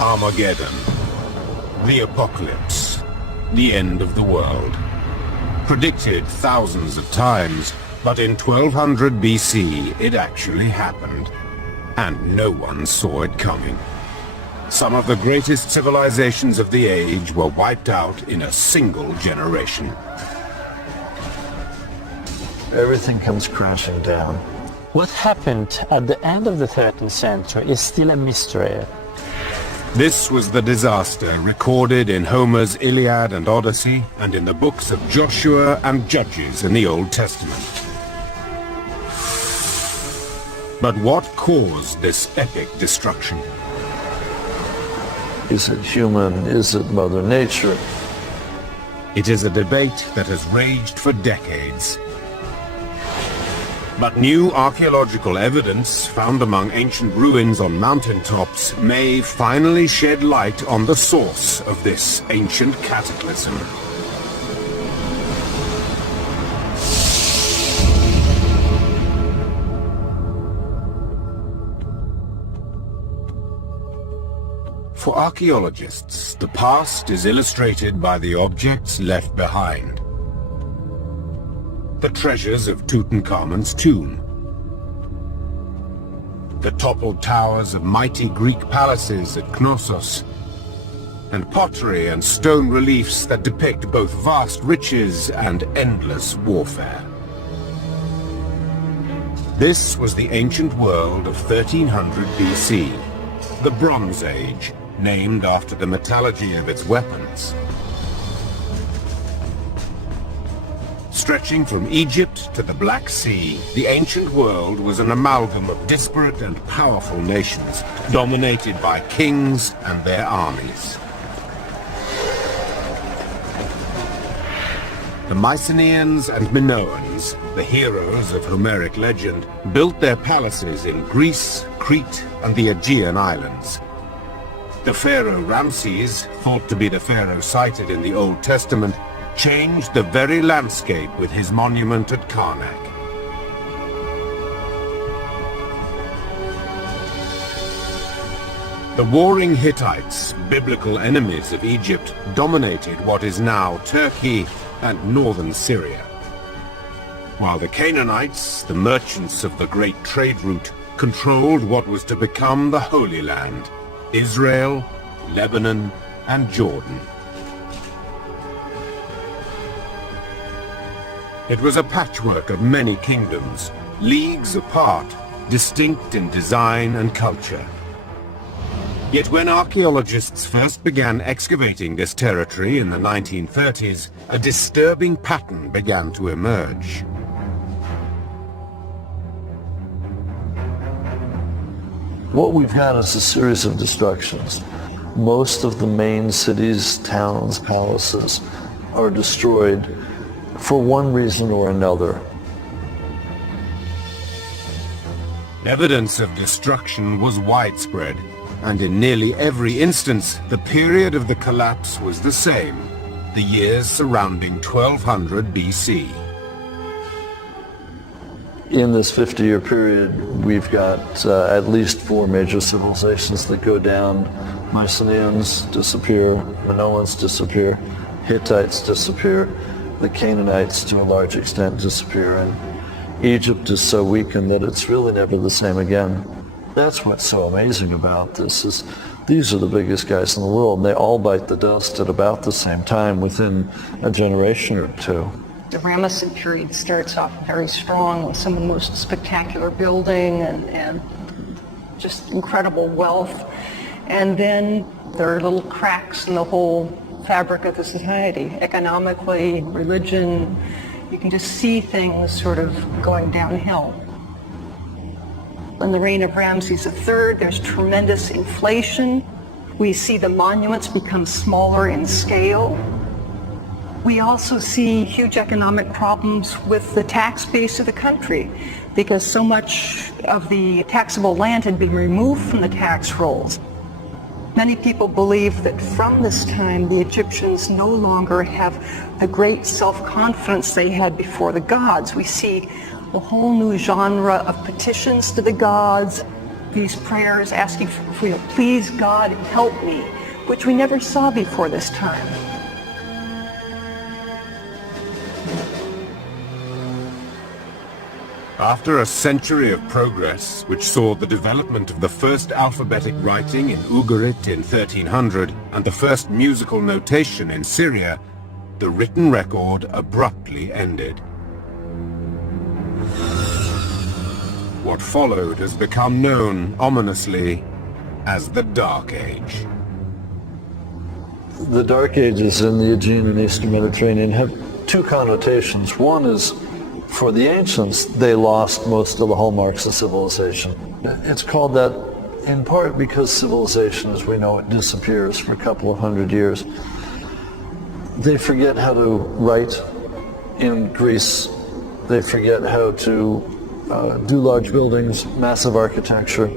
Armageddon. The apocalypse. The end of the world. Predicted thousands of times, but in 1200 BC it actually happened. And no one saw it coming. Some of the greatest civilizations of the age were wiped out in a single generation. Everything comes crashing down. What happened at the end of the 13th century is still a mystery. This was the disaster recorded in Homer's Iliad and Odyssey, and in the books of Joshua and Judges in the Old Testament. But what caused this epic destruction? Is it human? Is it Mother Nature? It is a debate that has raged for decades. But new archaeological evidence found among ancient ruins on mountaintops may finally shed light on the source of this ancient cataclysm. For archaeologists, the past is illustrated by the objects left behind. The treasures of Tutankhamun's tomb. The toppled towers of mighty Greek palaces at Knossos. And pottery and stone reliefs that depict both vast riches and endless warfare. This was the ancient world of 1300 BC, the Bronze Age, named after the metallurgy of its weapons. Stretching from Egypt to the Black Sea, the ancient world was an amalgam of disparate and powerful nations, dominated by kings and their armies. The Mycenaeans and Minoans, the heroes of Homeric legend, built their palaces in Greece, Crete, and the Aegean Islands. The pharaoh Ramses, thought to be the pharaoh cited in the Old Testament, changed the very landscape with his monument at Karnak. The warring Hittites, biblical enemies of Egypt, dominated what is now Turkey and northern Syria. While the Canaanites, the merchants of the great trade route, controlled what was to become the Holy Land, Israel, Lebanon, and Jordan. It was a patchwork of many kingdoms, leagues apart, distinct in design and culture. Yet when archaeologists first began excavating this territory in the 1930s, a disturbing pattern began to emerge. What we've had is a series of destructions. Most of the main cities, towns, palaces are destroyed for one reason or another. Evidence of destruction was widespread, and in nearly every instance, the period of the collapse was the same, the years surrounding 1200 BC. In this 50-year period, we've got at least 4 major civilizations that go down. Mycenaeans disappear, Minoans disappear, Hittites disappear, the Canaanites to a large extent disappear, and Egypt is so weakened that it's really never the same again. That's what's so amazing about this, is these are the biggest guys in the world, and they all bite the dust at about the same time, within a generation or two. The Ramessid period starts off very strong with some of the most spectacular building and just incredible wealth. And then there are little cracks in the whole fabric of the society, economically, religion. You can just see things sort of going downhill. In the reign of Ramses III, there's tremendous inflation. We see the monuments become smaller in scale. We also see huge economic problems with the tax base of the country, because so much of the taxable land had been removed from the tax rolls. Many people believe that from this time, the Egyptians no longer have the great self-confidence they had before the gods. We see a whole new genre of petitions to the gods. these prayers asking for, please God, help me, which we never saw before this time. After a century of progress, which saw the development of the first alphabetic writing in Ugarit in 1300 and the first musical notation in Syria, the written record abruptly ended. What followed has become known, ominously, as the Dark Age. The Dark Ages in the Aegean and Eastern Mediterranean have two connotations. One is, for the ancients, they lost most of the hallmarks of civilization. It's called that in part because civilization, as we know it, disappears for a couple of hundred years. They forget how to write in Greece. They forget how to do large buildings, massive architecture,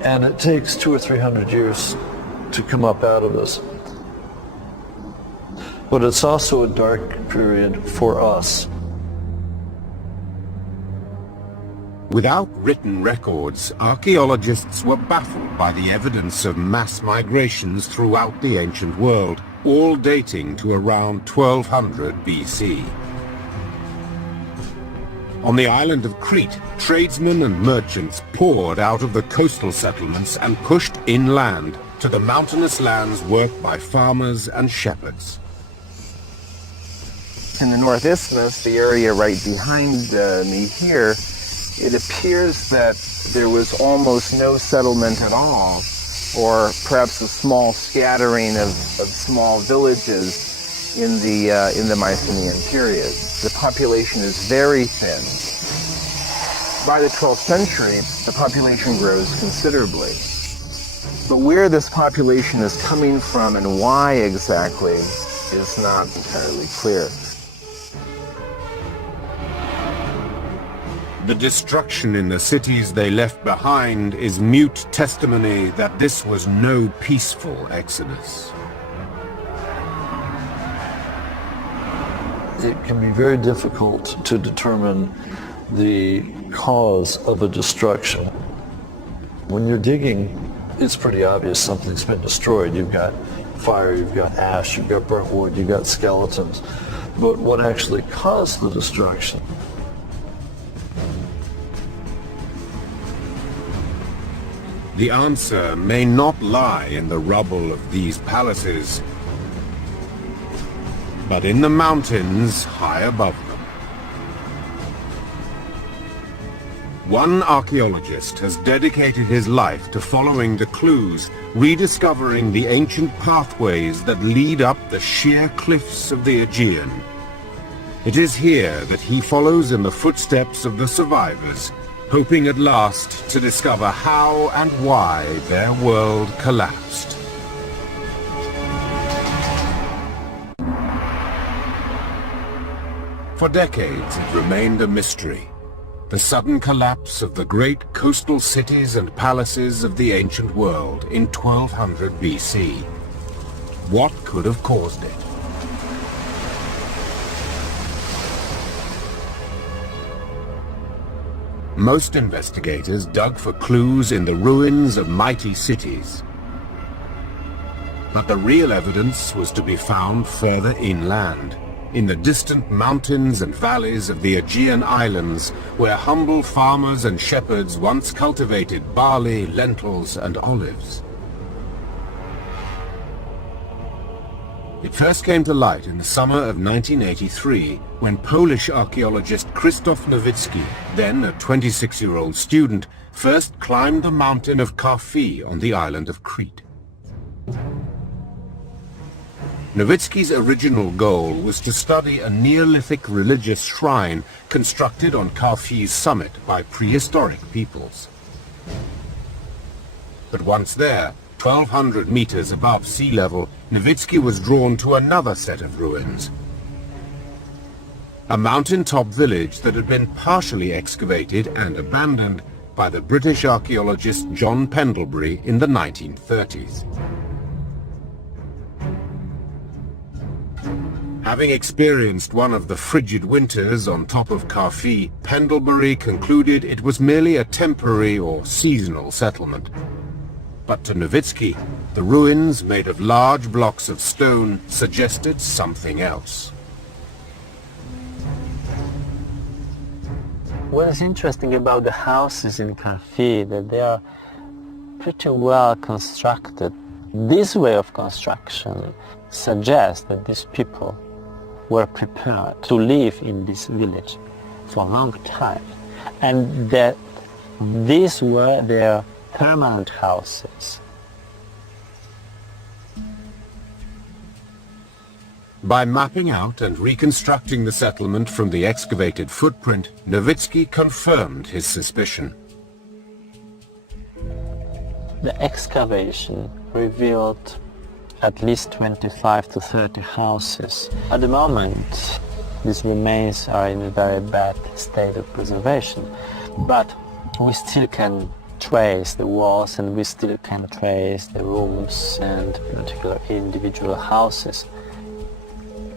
and it takes 200 or 300 years to come up out of this. But it's also a dark period for us. Without written records, archaeologists were baffled by the evidence of mass migrations throughout the ancient world, all dating to around 1200 BC. On the island of Crete, tradesmen and merchants poured out of the coastal settlements and pushed inland to the mountainous lands worked by farmers and shepherds. In the North Isthmus, the area right behind me here, it appears that there was almost no settlement at all, or perhaps a small scattering of small villages in the Mycenaean period. The population is very thin. By the 12th century, the population grows considerably. But where this population is coming from and why exactly is not entirely clear. The destruction in the cities they left behind is mute testimony that this was no peaceful exodus. It can be very difficult to determine the cause of a destruction. When you're digging, it's pretty obvious something's been destroyed. You've got fire, you've got ash, you've got burnt wood, you've got skeletons. But what actually caused the destruction? The answer may not lie in the rubble of these palaces, but in the mountains high above them. One archaeologist has dedicated his life to following the clues, rediscovering the ancient pathways that lead up the sheer cliffs of the Aegean. It is here that he follows in the footsteps of the survivors, hoping at last to discover how and why their world collapsed. For decades it remained a mystery. The sudden collapse of the great coastal cities and palaces of the ancient world in 1200 BC. What could have caused it? Most investigators dug for clues in the ruins of mighty cities. But the real evidence was to be found further inland, in the distant mountains and valleys of the Aegean islands, where humble farmers and shepherds once cultivated barley, lentils, and olives. It first came to light in the summer of 1983, when Polish archaeologist Krzysztof Nowicki, then a 26-year-old student, first climbed the mountain of Karfi on the island of Crete. Nowicki's original goal was to study a Neolithic religious shrine constructed on Karfi's summit by prehistoric peoples. But once there, 1,200 meters above sea level, Nowicki was drawn to another set of ruins. A mountaintop village that had been partially excavated and abandoned by the British archaeologist John Pendlebury in the 1930s. Having experienced one of the frigid winters on top of Carfi, Pendlebury concluded it was merely a temporary or seasonal settlement. But to Nowitzki, the ruins made of large blocks of stone suggested something else. What is interesting about the houses in Carfi that they are pretty well constructed. This way of construction suggests that these people were prepared to live in this village for a long time, and that these were their permanent houses. By mapping out and reconstructing the settlement from the excavated footprint, Nowitzki confirmed his suspicion. The excavation revealed at least 25 to 30 houses. At the moment, these remains are in a very bad state of preservation, but we still can trace the walls and we still can trace the rooms and particular individual houses.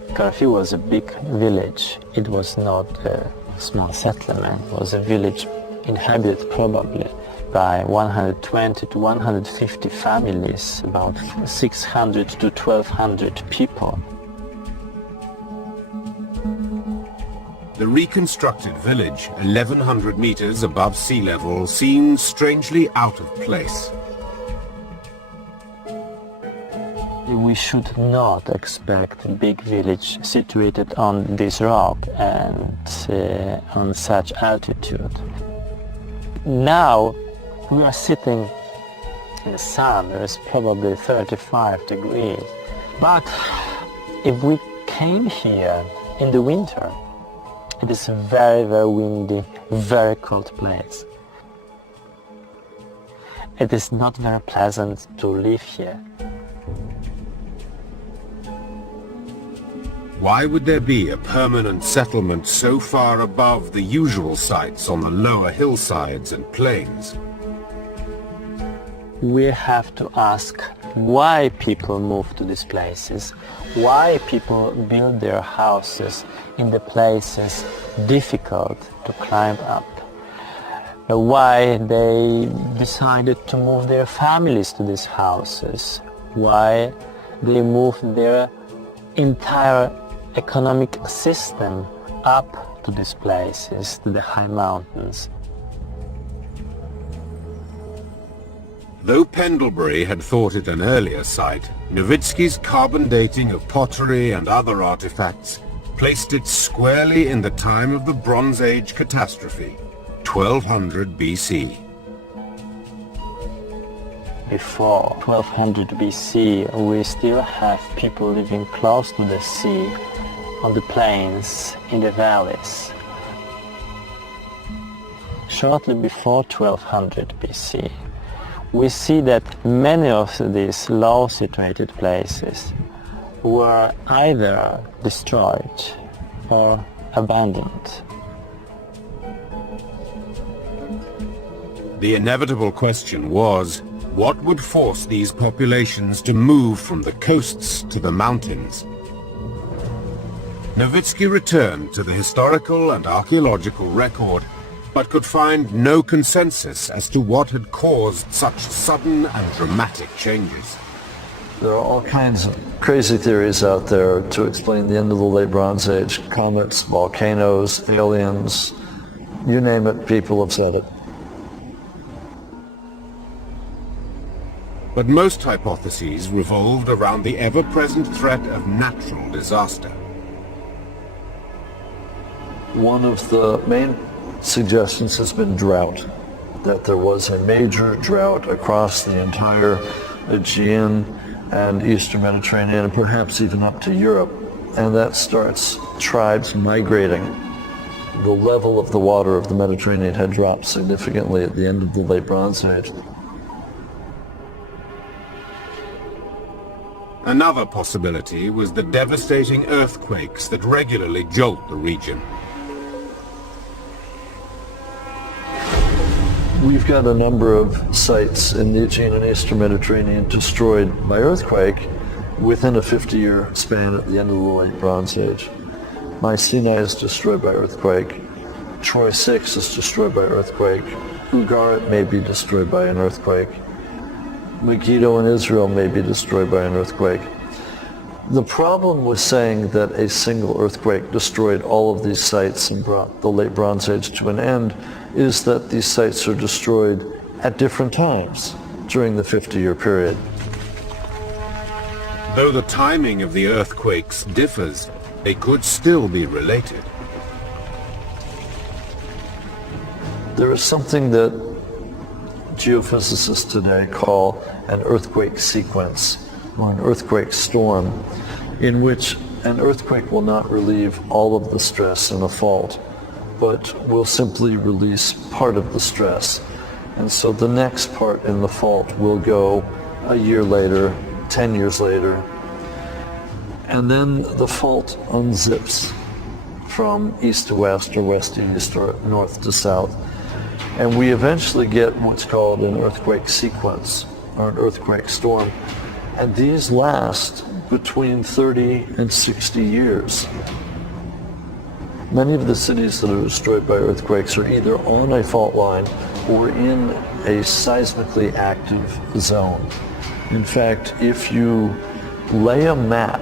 Carfi was a big village. It was not a small settlement. It was a village inhabited probably by 120 to 150 families, about 600 to 1200 people. The reconstructed village, 1100 meters above sea level, seemed strangely out of place. We should not expect a big village situated on this rock and on such altitude. Now we are sitting in the sun. There is probably 35 degrees. But if we came here in the winter, it is a very, very windy, very cold place. It is not very pleasant to live here. Why would there be a permanent settlement so far above the usual sites on the lower hillsides and plains? We have to ask why people move to these places, why people build their houses in the places difficult to climb up, why they decided to move their families to these houses, why they moved their entire economic system up to these places, to the high mountains. Though Pendlebury had thought it an earlier site, Nowitzki's carbon dating of pottery and other artifacts placed it squarely in the time of the Bronze Age catastrophe, 1200 BC. Before 1200 BC, we still have people living close to the sea, on the plains, in the valleys. Shortly before 1200 BC, we see that many of these low-situated places were either destroyed or abandoned. The inevitable question was, what would force these populations to move from the coasts to the mountains? Nowitzki returned to the historical and archaeological record, but could find no consensus as to what had caused such sudden and dramatic changes. There are all kinds of crazy theories out there to explain the end of the late Bronze Age. Comets, volcanoes, aliens, you name it, people have said it. But most hypotheses revolved around the ever-present threat of natural disaster. One of the main suggestions has been drought, that there was a major drought across the entire Aegean and Eastern Mediterranean, and perhaps even up to Europe, and that starts tribes migrating. The level of the water of the Mediterranean had dropped significantly at the end of the late Bronze Age. Another possibility was the devastating earthquakes that regularly jolt the region. We've got a number of sites in the Aegean and Eastern Mediterranean destroyed by earthquake, within a 50-year span at the end of the Late Bronze Age. Mycenae is destroyed by earthquake. Troy 6 is destroyed by earthquake. Ugarit may be destroyed by an earthquake. Megiddo in Israel may be destroyed by an earthquake. The problem with saying that a single earthquake destroyed all of these sites and brought the Late Bronze Age to an end is that these sites are destroyed at different times during the 50-year period. Though the timing of the earthquakes differs, they could still be related. There is something that geophysicists today call an earthquake sequence or an earthquake storm, in which an earthquake will not relieve all of the stress in a fault, but will simply release part of the stress. And so the next part in the fault will go a year later, 10 years later, and then the fault unzips from east to west or west to east or north to south. And we eventually get what's called an earthquake sequence or an earthquake storm. And these last between 30 and 60 years. Many of the cities that are destroyed by earthquakes are either on a fault line or in a seismically active zone. In fact, if you lay a map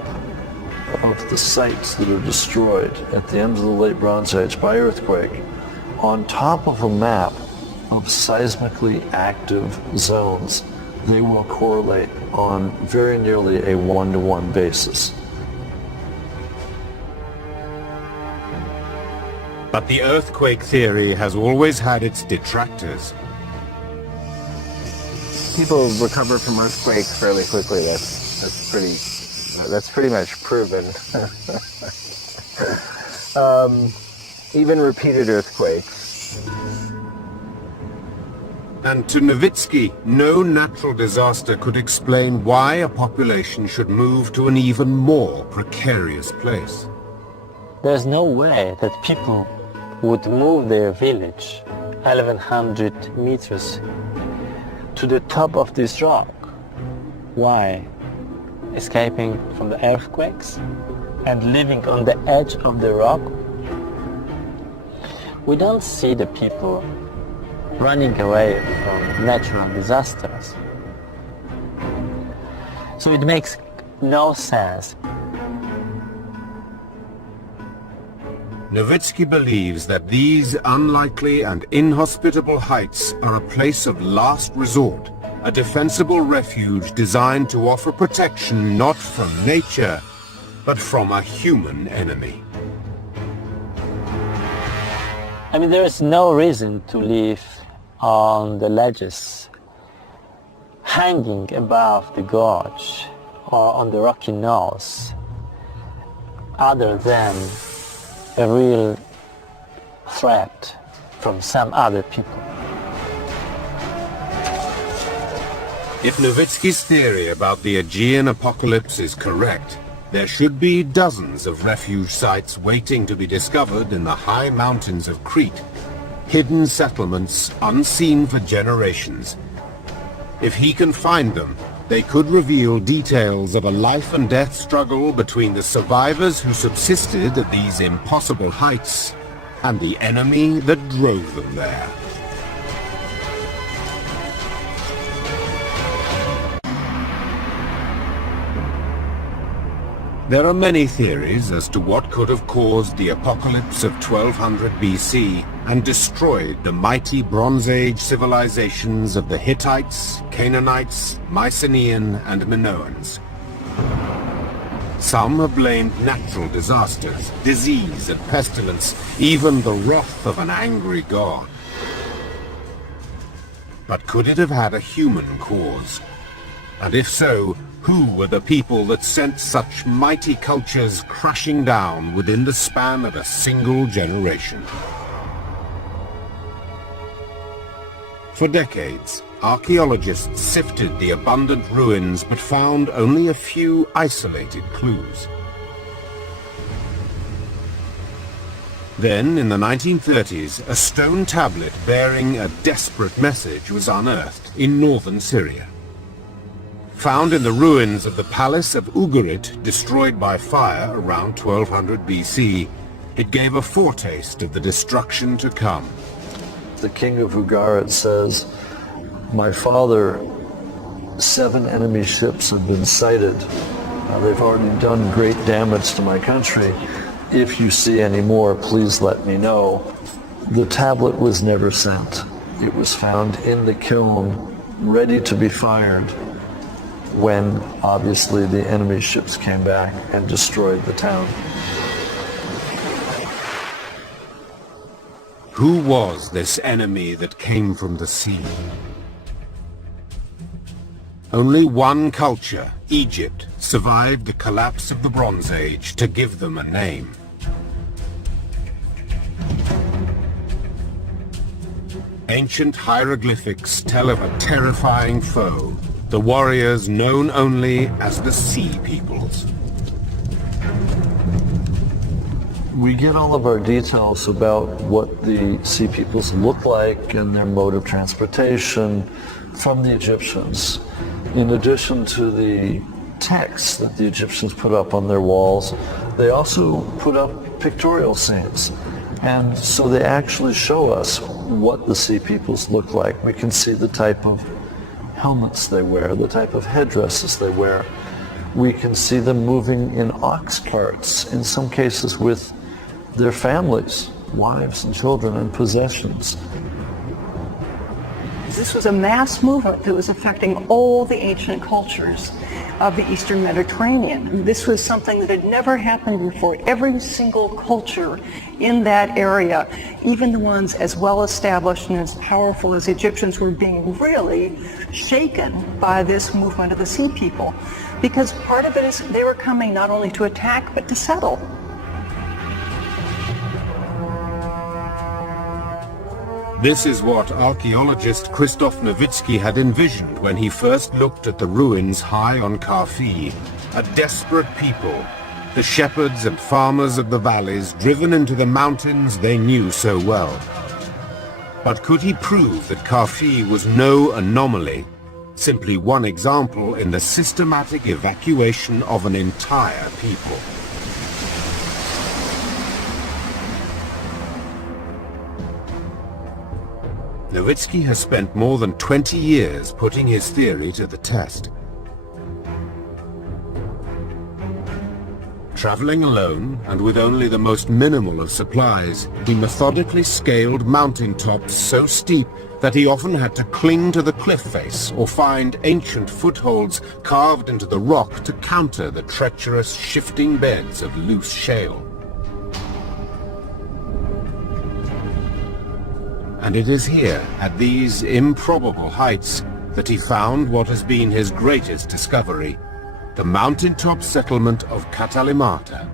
of the sites that are destroyed at the end of the Late Bronze Age by earthquake on top of a map of seismically active zones, they will correlate on very nearly a one-to-one basis. But the earthquake theory has always had its detractors. People recover from earthquakes fairly quickly. That's pretty much proven. Even repeated earthquakes. And to Nowitzki, no natural disaster could explain why a population should move to an even more precarious place. There's no way that people would move their village 1100 meters to the top of this rock. Why? Escaping from the earthquakes and living on the edge of the rock? We don't see the people running away from natural disasters. So it makes no sense. Nowitzki believes that these unlikely and inhospitable heights are a place of last resort, a defensible refuge designed to offer protection not from nature, but from a human enemy. I mean, there is no reason to live on the ledges hanging above the gorge or on the rocky knolls other than a real threat from some other people. If Nowitzki's theory about the Aegean apocalypse is correct, there should be dozens of refuge sites waiting to be discovered in the high mountains of Crete, hidden settlements unseen for generations. If he can find them, they could reveal details of a life and death struggle between the survivors who subsisted at these impossible heights and the enemy that drove them there. There are many theories as to what could have caused the apocalypse of 1200 BC and destroyed the mighty Bronze Age civilizations of the Hittites, Canaanites, Mycenaean, and Minoans. Some have blamed natural disasters, disease and pestilence, even the wrath of an angry god. But could it have had a human cause? And if so, who were the people that sent such mighty cultures crashing down within the span of a single generation? For decades, archaeologists sifted the abundant ruins but found only a few isolated clues. Then, in the 1930s, a stone tablet bearing a desperate message was unearthed in northern Syria. found in the ruins of the palace of Ugarit, destroyed by fire around 1200 BC. It gave a foretaste of the destruction to come. The king of Ugarit says, "My father, 7 enemy ships have been sighted. They've already done great damage to my country. If you see any more, please let me know." The tablet was never sent. It was found in the kiln, ready to be fired, when obviously the enemy ships came back and destroyed the town. Who was this enemy that came from the sea? Only one culture, Egypt, survived the collapse of the Bronze Age to give them a name. Ancient hieroglyphics tell of a terrifying foe, the warriors known only as the Sea Peoples. We get all of our details about what the Sea Peoples look like and their mode of transportation from the Egyptians. In addition to the texts that the Egyptians put up on their walls, they also put up pictorial scenes. And so they actually show us what the Sea Peoples look like. We can see the type of helmets they wear, the type of headdresses they wear. We can see them moving in ox carts, in some cases with their families, wives and children and possessions. This was a mass movement that was affecting all the ancient cultures of the Eastern Mediterranean. This was something that had never happened before. Every single culture in that area, even the ones as well established and as powerful as Egyptians, were being really shaken by this movement of the Sea People. Because part of it is they were coming not only to attack, but to settle. This is what archaeologist Krzysztof Nowitzki had envisioned when he first looked at the ruins high on Carfi. A desperate people, the shepherds and farmers of the valleys driven into the mountains they knew so well. But could he prove that Carfi was no anomaly, simply one example in the systematic evacuation of an entire people? Nowitzki has spent more than 20 years putting his theory to the test. Traveling alone, and with only the most minimal of supplies, he methodically scaled mountaintops so steep that he often had to cling to the cliff face or find ancient footholds carved into the rock to counter the treacherous shifting beds of loose shale. And it is here, at these improbable heights, that he found what has been his greatest discovery, the mountaintop settlement of Katalimata.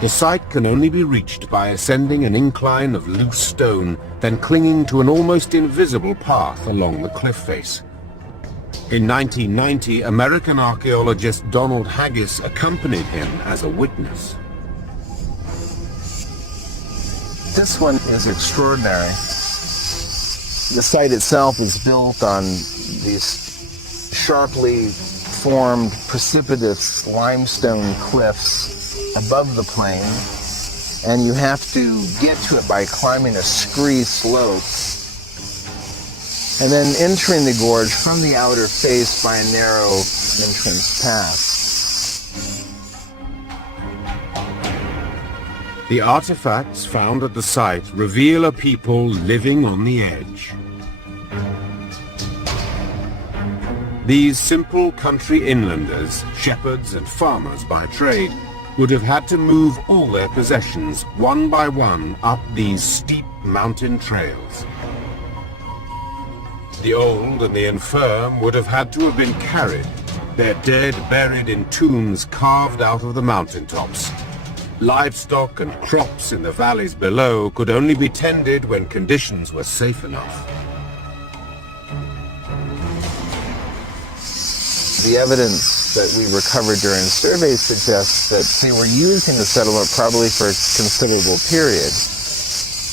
The site can only be reached by ascending an incline of loose stone, then clinging to an almost invisible path along the cliff face. In 1990, American archaeologist Donald Haggis accompanied him as a witness. This one is extraordinary. The site itself is built on these sharply formed precipitous limestone cliffs above the plain, and you have to get to it by climbing a scree slope and then entering the gorge from the outer face by a narrow entrance path. The artifacts found at the site reveal a people living on the edge. These simple country inlanders, shepherds and farmers by trade, would have had to move all their possessions one by one up these steep mountain trails. The old and the infirm would have had to have been carried, their dead buried in tombs carved out of the mountaintops. Livestock and crops in the valleys below could only be tended when conditions were safe enough. The evidence that we recovered during surveys suggests that they were used in the settlement probably for a considerable period.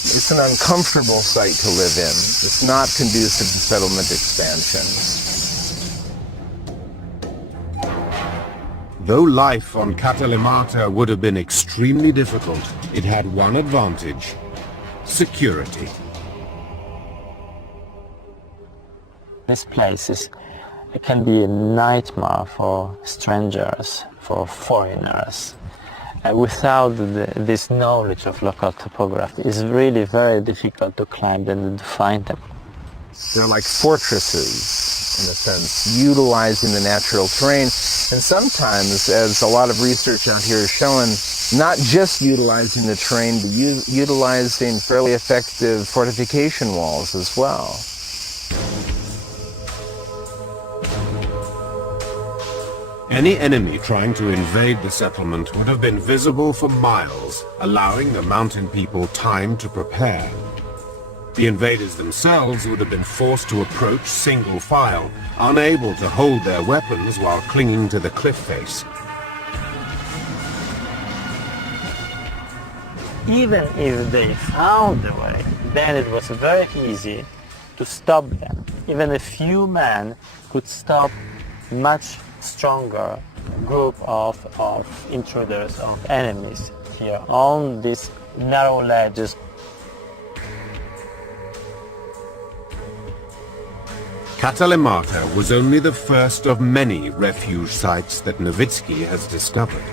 It's an uncomfortable site to live in. It's not conducive to settlement expansion. Though life on Katalimata would have been extremely difficult, it had one advantage: security. This place it can be a nightmare for strangers, for foreigners. Without this knowledge of local topography, it's really very difficult to climb them and to find them. They're like fortresses, in a sense, utilizing the natural terrain. And sometimes, as a lot of research out here is showing, not just utilizing the terrain, but utilizing fairly effective fortification walls as well. Any enemy trying to invade the settlement would have been visible for miles, allowing the mountain people time to prepare. The invaders themselves would have been forced to approach single file, unable to hold their weapons while clinging to the cliff face. Even if they found the way, then it was very easy to stop them. Even a few men could stop much stronger group of intruders, of enemies here on these narrow ledges. Katalimata was only the first of many refuge sites that Nowitzki has discovered.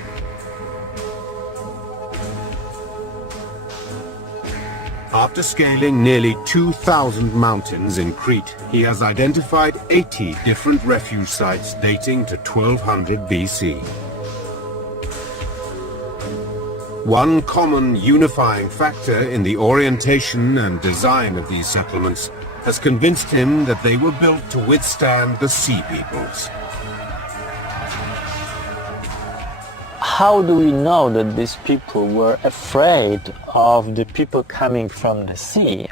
After scaling nearly 2,000 mountains in Crete, he has identified 80 different refuge sites dating to 1200 BC. One common unifying factor in the orientation and design of these settlements has convinced him that they were built to withstand the sea peoples. How do we know that these people were afraid of the people coming from the sea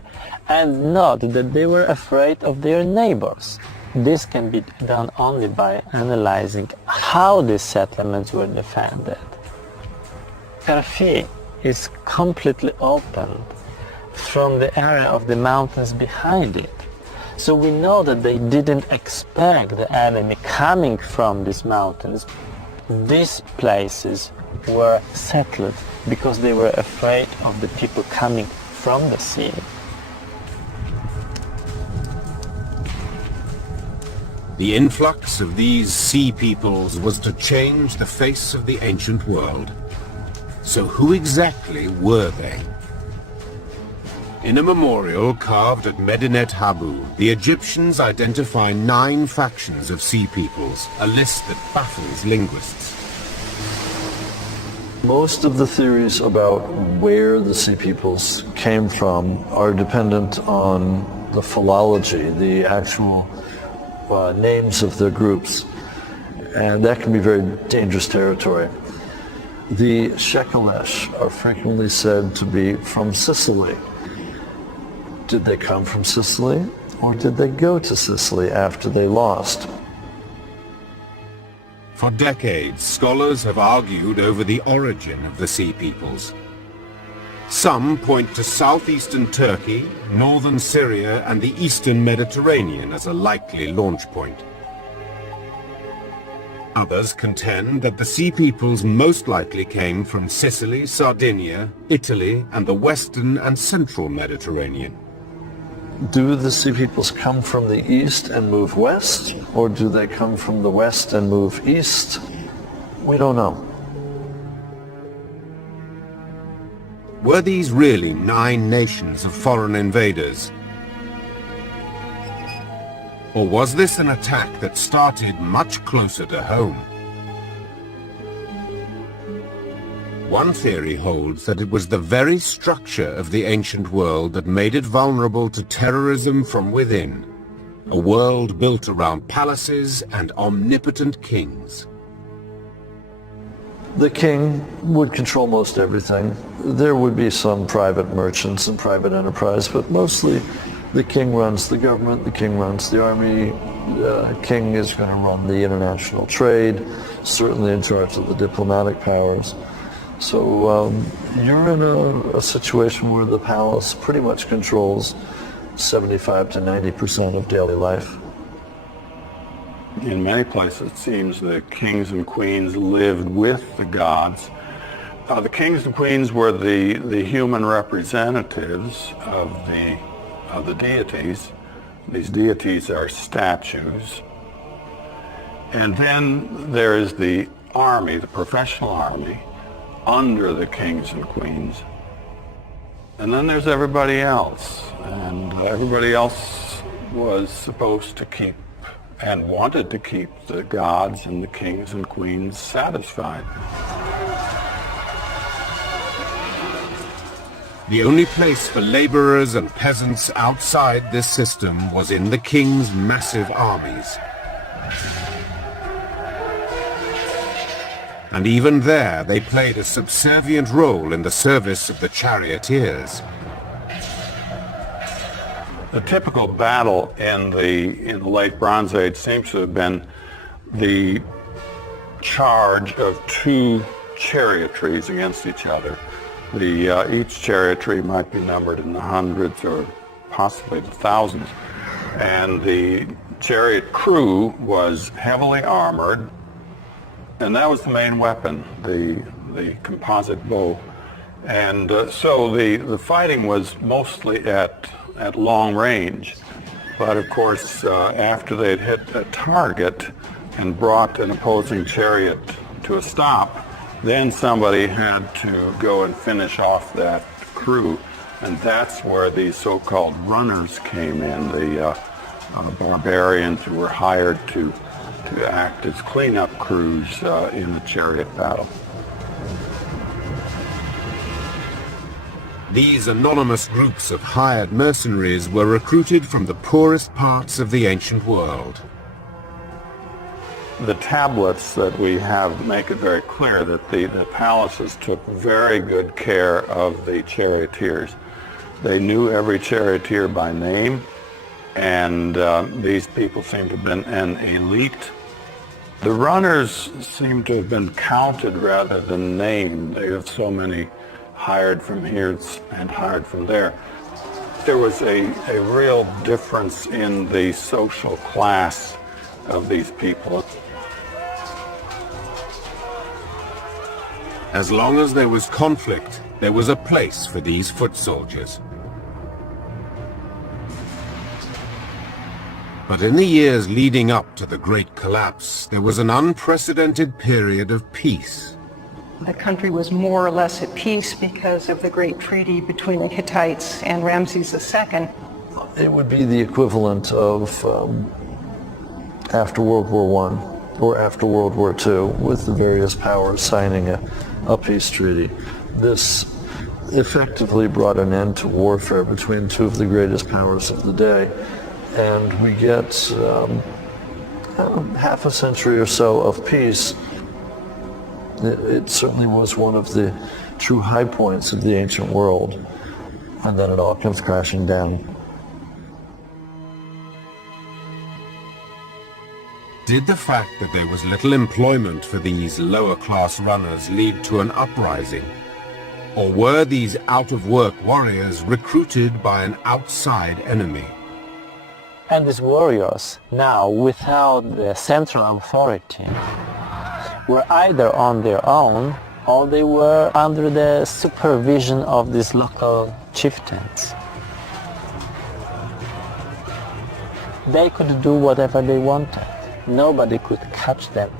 and not that they were afraid of their neighbors? This can be done only by analyzing how these settlements were defended. Carfi is completely open from the area of the mountains behind it. So we know that they didn't expect the enemy coming from these mountains. These places were settled because they were afraid of the people coming from the sea. The influx of these sea peoples was to change the face of the ancient world. So who exactly were they? In a memorial carved at Medinet Habu, the Egyptians identify 9 factions of sea peoples, a list that baffles linguists. Most of the theories about where the sea peoples came from are dependent on the philology, the actual names of their groups, and that can be very dangerous territory. The Shekelesh are frequently said to be from Sicily. Did they come from Sicily, or did they go to Sicily after they lost? For decades, scholars have argued over the origin of the sea peoples. Some point to southeastern Turkey, northern Syria, and the eastern Mediterranean as a likely launch point. Others contend that the sea peoples most likely came from Sicily, Sardinia, Italy, and the western and central Mediterranean. Do the sea peoples come from the east and move west, or do they come from the west and move east? We don't know. Were these really 9 nations of foreign invaders? Or was this an attack that started much closer to home? One theory holds that it was the very structure of the ancient world that made it vulnerable to terrorism from within, a world built around palaces and omnipotent kings. The king would control most everything. There would be some private merchants and private enterprise, but mostly the king runs the government, the king runs the army, the king is going to run the international trade, certainly in charge of the diplomatic powers. So you're in a situation where the palace pretty much controls 75 to 90% of daily life. In many places, it seems the kings and queens lived with the gods. The kings and queens were the human representatives of the deities. These deities are statues. And then there is the army, the professional army, under the kings and queens. And then there's everybody else. And everybody else was supposed to keep and wanted to keep the gods and the kings and queens satisfied. The only place for laborers and peasants outside this system was in the king's massive armies. And even there, they played a subservient role in the service of the charioteers. The typical battle in the late Bronze Age seems to have been the charge of two chariotries against each other. Each chariotry might be numbered in the hundreds or possibly the thousands. And the chariot crew was heavily armored, and that was the main weapon, the composite bow. And so the fighting was mostly at long range. But of course, after they'd hit a target and brought an opposing chariot to a stop, then somebody had to go and finish off that crew. And that's where these so-called runners came in, the barbarians who were hired to act as cleanup crews in the chariot battle. These anonymous groups of hired mercenaries were recruited from the poorest parts of the ancient world. The tablets that we have make it very clear that the palaces took very good care of the charioteers. They knew every charioteer by name, and these people seem to have been an elite. The runners seem to have been counted rather than named. They have so many hired from here and hired from there. There was a real difference in the social class of these people. As long as there was conflict, there was a place for these foot soldiers. But in the years leading up to the Great Collapse, there was an unprecedented period of peace. The country was more or less at peace because of the great treaty between the Hittites and Ramses II. It would be the equivalent of after World War I or after World War II, with the various powers signing a peace treaty. This effectively brought an end to warfare between two of the greatest powers of the day. And we get half a century or so of peace. It certainly was one of the true high points of the ancient world. And then it all comes crashing down. Did the fact that there was little employment for these lower-class runners lead to an uprising? Or were these out-of-work warriors recruited by an outside enemy? And these warriors, now without the central authority, were either on their own or they were under the supervision of these local chieftains. They could do whatever they wanted. Nobody could catch them.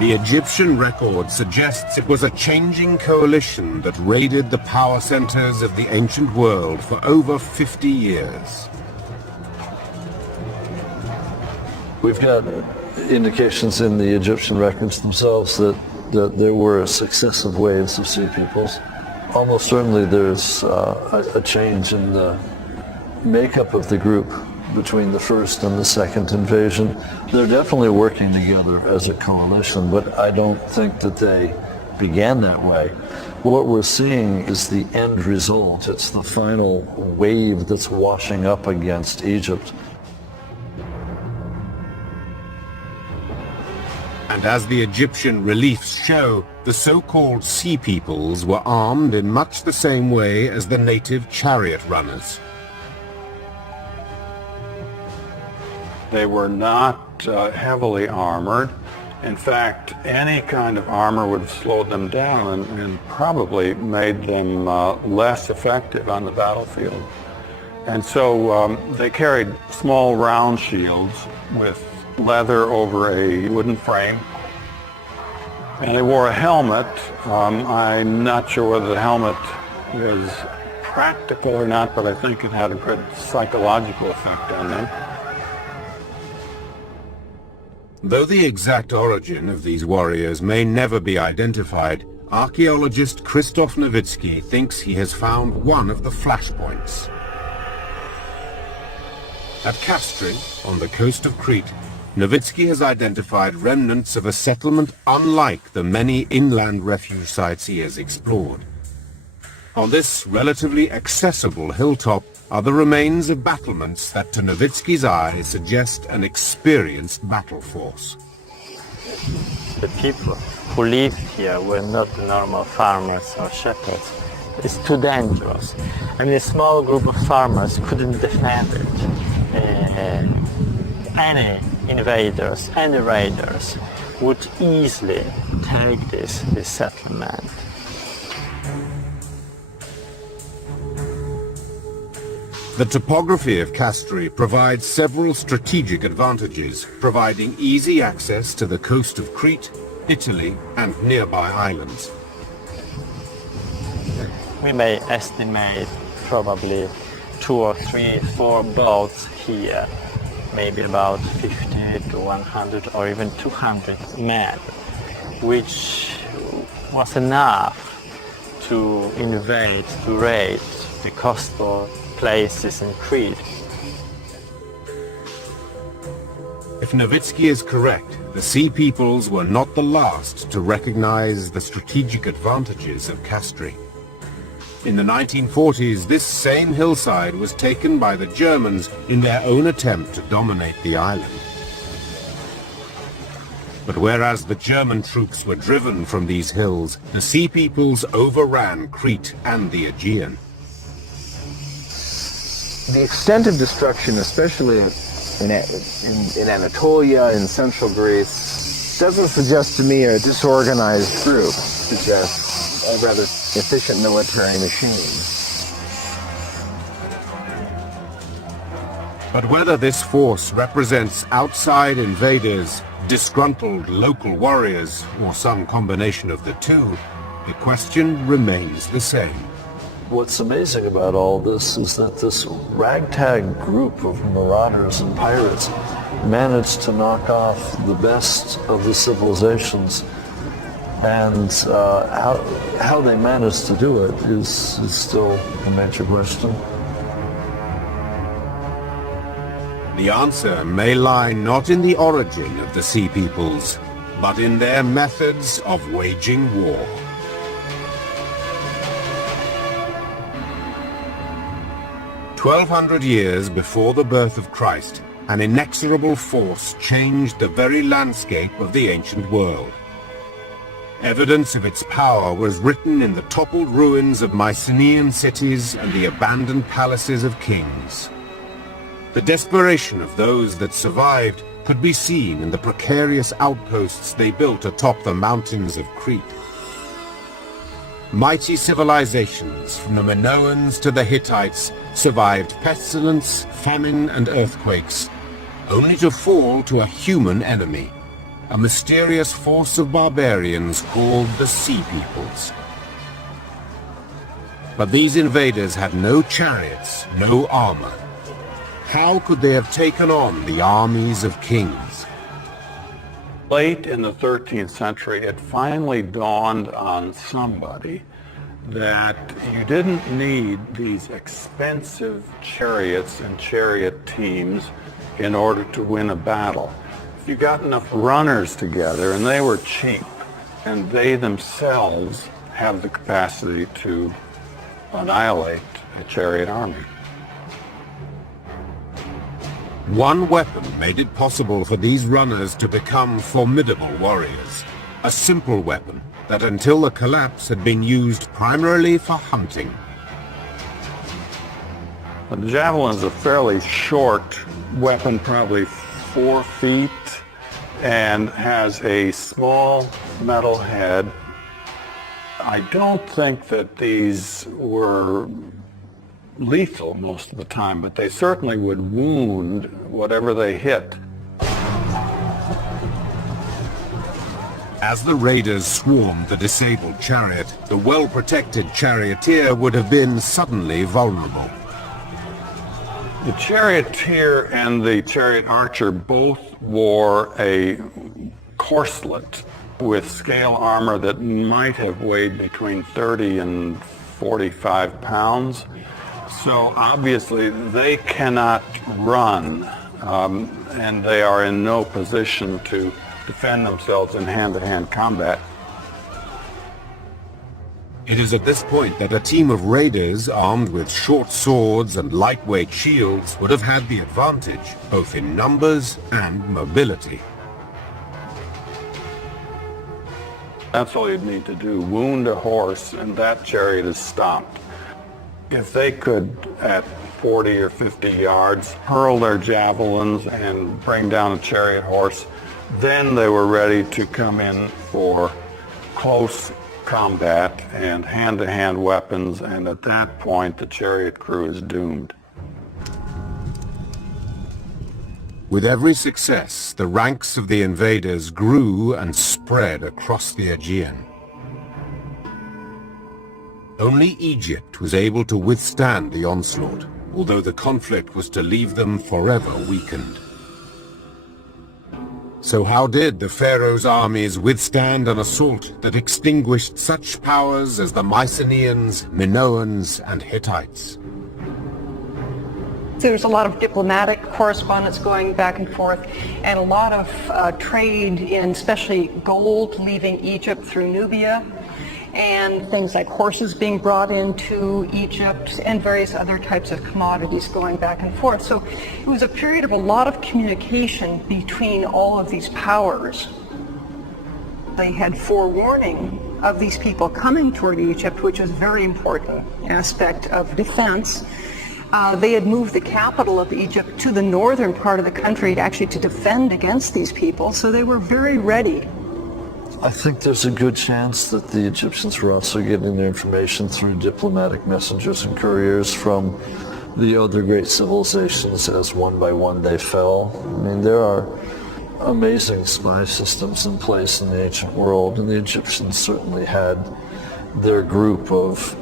The Egyptian record suggests it was a changing coalition that raided the power centers of the ancient world for over 50 years. We've got indications in the Egyptian records themselves that there were successive waves of sea peoples. Almost certainly there's a change in the makeup of the group between the first and the second invasion. They're definitely working together as a coalition, but I don't think that they began that way. What we're seeing is the end result. It's the final wave that's washing up against Egypt. And And as the Egyptian reliefs show, the so-called Sea Peoples were armed in much the same way as the native chariot runners. They were not heavily armored. In fact, any kind of armor would have slowed them down and probably made them less effective on the battlefield. And so they carried small round shields with leather over a wooden frame. And they wore a helmet. I'm not sure whether the helmet was practical or not, but I think it had a good psychological effect on them. Though the exact origin of these warriors may never be identified, archaeologist Krzysztof Nowicki thinks he has found one of the flashpoints. At Kastri, on the coast of Crete, Nowicki has identified remnants of a settlement unlike the many inland refuge sites he has explored. On this relatively accessible hilltop are the remains of battlements that to Nowicki's eye suggest an experienced battle force. The people who lived here were not normal farmers or shepherds. It's too dangerous. I mean, a small group of farmers couldn't defend it. Any invaders, any raiders would easily take this settlement. The topography of Kastri provides several strategic advantages, providing easy access to the coast of Crete, Italy, and nearby islands. We may estimate probably 2 or 3, 4 boats here, maybe about 50 to 100 or even 200 men, which was enough to invade, to raid the coastal places in Crete. If Nowicki is correct, the Sea Peoples were not the last to recognize the strategic advantages of Kastri. In the 1940s, this same hillside was taken by the Germans in their own attempt to dominate the island. But whereas the German troops were driven from these hills, the Sea Peoples overran Crete and the Aegean. The extent of destruction, especially in Anatolia, in central Greece, doesn't suggest to me a disorganized group. It suggests a rather efficient military machine. But whether this force represents outside invaders, disgruntled local warriors, or some combination of the two, the question remains the same. What's amazing about all this is that this ragtag group of marauders and pirates managed to knock off the best of the civilizations, and how they managed to do it is still a major question. The answer may lie not in the origin of the Sea Peoples, but in their methods of waging war. 1,200 years before the birth of Christ, an inexorable force changed the very landscape of the ancient world. Evidence of its power was written in the toppled ruins of Mycenaean cities and the abandoned palaces of kings. The desperation of those that survived could be seen in the precarious outposts they built atop the mountains of Crete. Mighty civilizations, from the Minoans to the Hittites, survived pestilence, famine, and earthquakes, only to fall to a human enemy, a mysterious force of barbarians called the Sea Peoples. But these invaders had no chariots, no armor. How could they have taken on the armies of kings? Late in the 13th century, it finally dawned on somebody that you didn't need these expensive chariots and chariot teams in order to win a battle. If you got enough runners together, and they were cheap, and they themselves have the capacity to annihilate a chariot army. One weapon made it possible for these runners to become formidable warriors. A simple weapon that until the collapse had been used primarily for hunting. The javelin is a fairly short weapon, probably 4 feet, and has a small metal head. I don't think that these were lethal most of the time, but they certainly would wound whatever they hit. As the raiders swarmed the disabled chariot, the well-protected charioteer would have been suddenly vulnerable. The charioteer and the chariot archer both wore a corselet with scale armor that might have weighed between 30 and 45 pounds. So obviously they cannot run, and they are in no position to defend themselves in hand-to-hand combat. It is at this point that a team of raiders armed with short swords and lightweight shields would have had the advantage, both in numbers and mobility. That's all you'd need to do, wound a horse, and that chariot is stopped. If they could, at 40 or 50 yards, hurl their javelins and bring down a chariot horse, then they were ready to come in for close combat and hand-to-hand weapons, and at that point the chariot crew is doomed. With every success, the ranks of the invaders grew and spread across the Aegean. Only Egypt was able to withstand the onslaught, although the conflict was to leave them forever weakened. So how did the Pharaoh's armies withstand an assault that extinguished such powers as the Mycenaeans, Minoans, and Hittites? There's a lot of diplomatic correspondence going back and forth, and a lot of trade in especially gold leaving Egypt through Nubia, and things like horses being brought into Egypt, and various other types of commodities going back and forth. So it was a period of a lot of communication between all of these powers. They had forewarning of these people coming toward Egypt, which was a very important aspect of defense. They had moved the capital of Egypt to the northern part of the country actually to defend against these people, so they were very ready. I think there's a good chance that the Egyptians were also getting their information through diplomatic messengers and couriers from the other great civilizations as one by one they fell. I mean, there are amazing spy systems in place in the ancient world, and the Egyptians certainly had their group of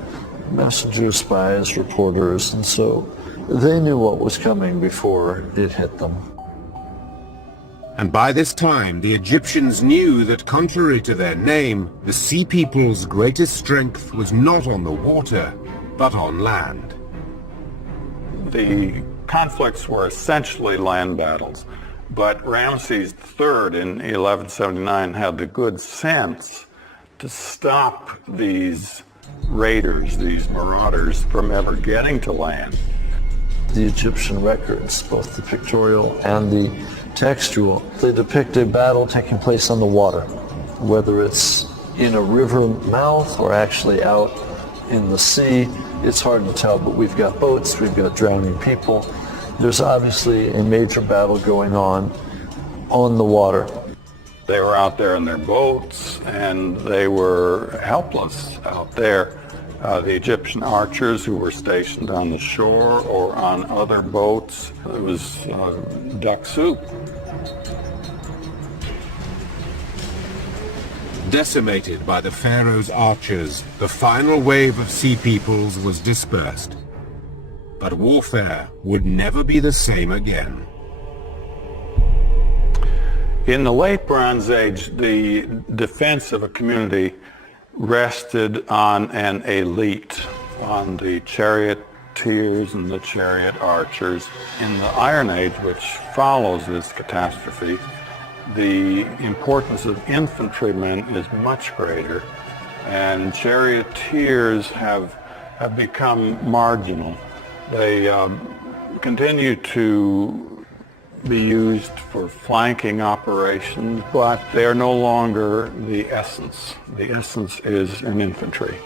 messengers, spies, reporters, and so they knew what was coming before it hit them. And by this time, the Egyptians knew that contrary to their name, the Sea People's greatest strength was not on the water, but on land. The conflicts were essentially land battles, but Ramses III in 1179 had the good sense to stop these raiders, these marauders, from ever getting to land. The Egyptian records, both the pictorial and the textual, they depict a battle taking place on the water, whether it's in a river mouth or actually out in the sea. It's hard to tell, but we've got boats, we've got drowning people. There's obviously a major battle going on the water. They were out there in their boats, and they were helpless out there. The Egyptian archers who were stationed on the shore or on other boats, it was duck soup. Decimated by the Pharaoh's archers, the final wave of Sea Peoples was dispersed. But warfare would never be the same again. In the late Bronze Age, the defense of a community rested on an elite, on the charioteers and the chariot archers. In the Iron Age, which follows this catastrophe, the importance of infantrymen is much greater, and charioteers have become marginal. They continue to be used for flanking operations, but they are no longer the essence. The essence is in infantry.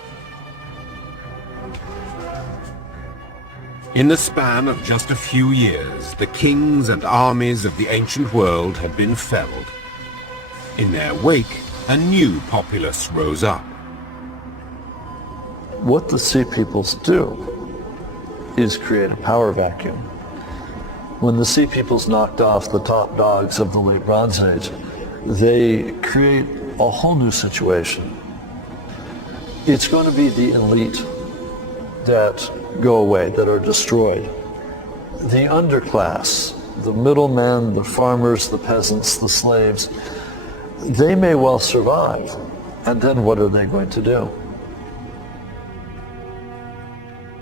In the span of just a few years, the kings and armies of the ancient world had been felled. In their wake, a new populace rose up. What the Sea Peoples do is create a power vacuum. When the Sea Peoples knocked off the top dogs of the Late Bronze Age, they create a whole new situation. It's going to be the elite that go away, that are destroyed. The underclass, the middlemen, the farmers, the peasants, the slaves, they may well survive. And then what are they going to do?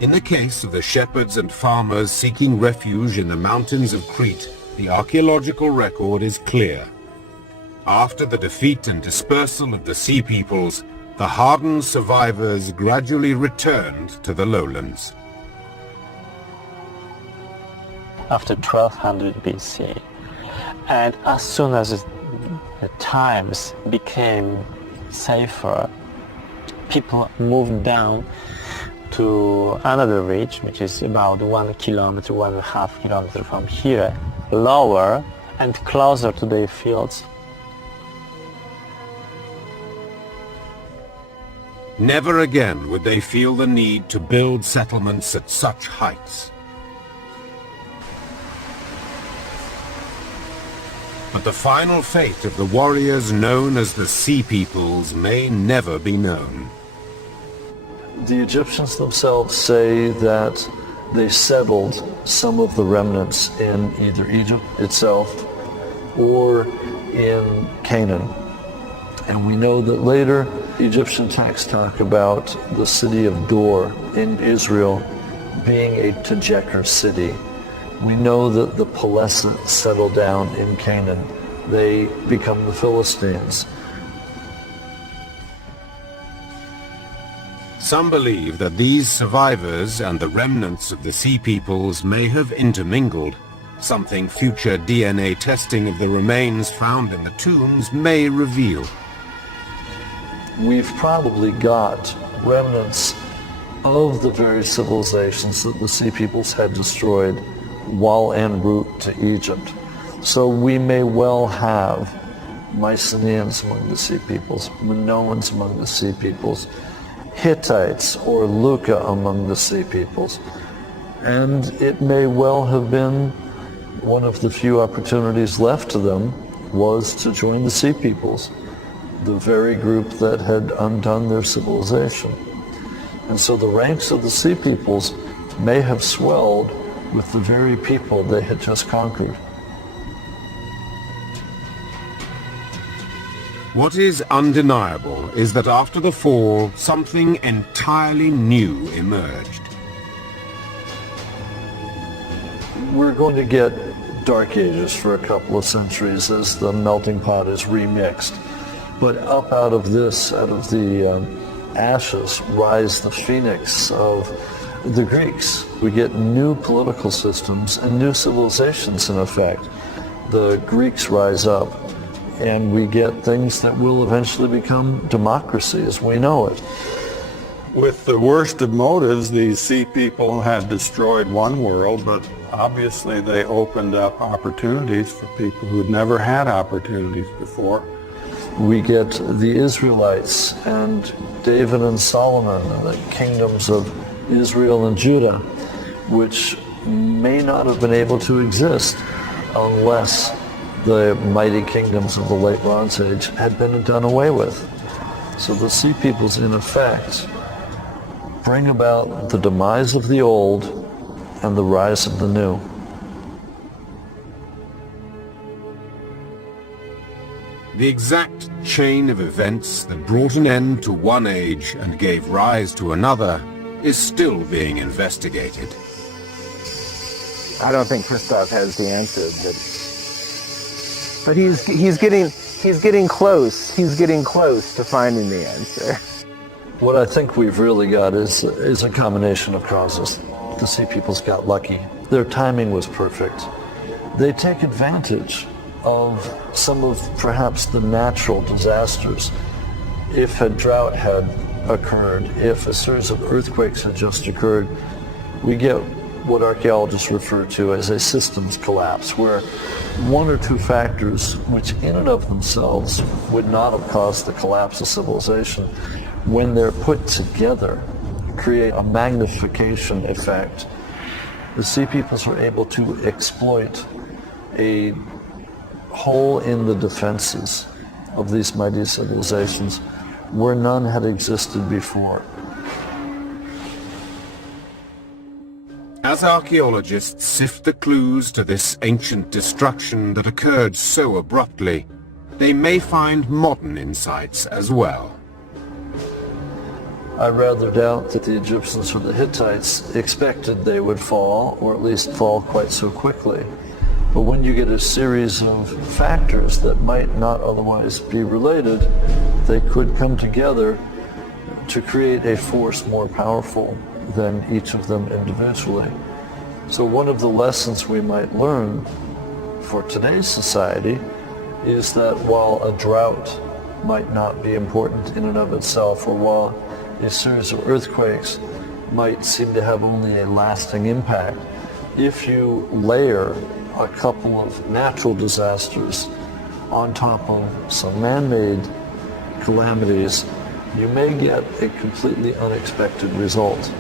In the case of the shepherds and farmers seeking refuge in the mountains of Crete, the archaeological record is clear. After the defeat and dispersal of the Sea Peoples, the hardened survivors gradually returned to the lowlands. After 1200 BC, and as soon as the times became safer, people moved down to another ridge, which is about 1 kilometer, 1.5 kilometers from here, lower and closer to their fields. Never again would they feel the need to build settlements at such heights. But the final fate of the warriors known as the Sea Peoples may never be known. The Egyptians themselves say that they settled some of the remnants in either Egypt itself or in Canaan. And we know that later Egyptian texts talk about the city of Dor in Israel being a Tejeker city. We know that the Pelesa settled down in Canaan. They become the Philistines. Some believe that these survivors and the remnants of the Sea Peoples may have intermingled, something future DNA testing of the remains found in the tombs may reveal. We've probably got remnants of the very civilizations that the Sea Peoples had destroyed while en route to Egypt. So we may well have Mycenaeans among the Sea Peoples, Minoans among the Sea Peoples, Hittites or Luca among the Sea Peoples. And it may well have been one of the few opportunities left to them was to join the Sea Peoples, the very group that had undone their civilization. And so the ranks of the Sea Peoples may have swelled with the very people they had just conquered. What is undeniable is that after the fall, something entirely new emerged. We're going to get dark ages for a couple of centuries as the melting pot is remixed. But up out of this, out of the ashes, rise the phoenix of the Greeks. We get new political systems and new civilizations in effect. The Greeks rise up, and we get things that will eventually become democracy as we know it. With the worst of motives, these Sea People had destroyed one world, but obviously they opened up opportunities for people who'd never had opportunities before. We get the Israelites and David and Solomon and the kingdoms of Israel and Judah, which may not have been able to exist unless the mighty kingdoms of the Late Bronze Age had been done away with. So the Sea Peoples, in effect, bring about the demise of the old and the rise of the new. The exact chain of events that brought an end to one age and gave rise to another is still being investigated. I don't think Christoph has the answer, but he's getting close. He's getting close to finding the answer. What I think we've really got is a combination of causes. The Sea Peoples got lucky. Their timing was perfect. they take advantage of some of perhaps the natural disasters. If a drought had occurred, if a series of earthquakes had just occurred, we get what archaeologists refer to as a systems collapse, where one or two factors, which in and of themselves would not have caused the collapse of civilization, when they're put together, create a magnification effect. The Sea Peoples were able to exploit a hole in the defenses of these mighty civilizations where none had existed before. As archaeologists sift the clues to this ancient destruction that occurred so abruptly, they may find modern insights as well. I rather doubt that the Egyptians or the Hittites expected they would fall, or at least fall quite so quickly. But when you get a series of factors that might not otherwise be related, they could come together to create a force more powerful than each of them individually. So one of the lessons we might learn for today's society is that while a drought might not be important in and of itself, or while a series of earthquakes might seem to have only a lasting impact, if you layer a couple of natural disasters on top of some man-made calamities, you may get a completely unexpected result.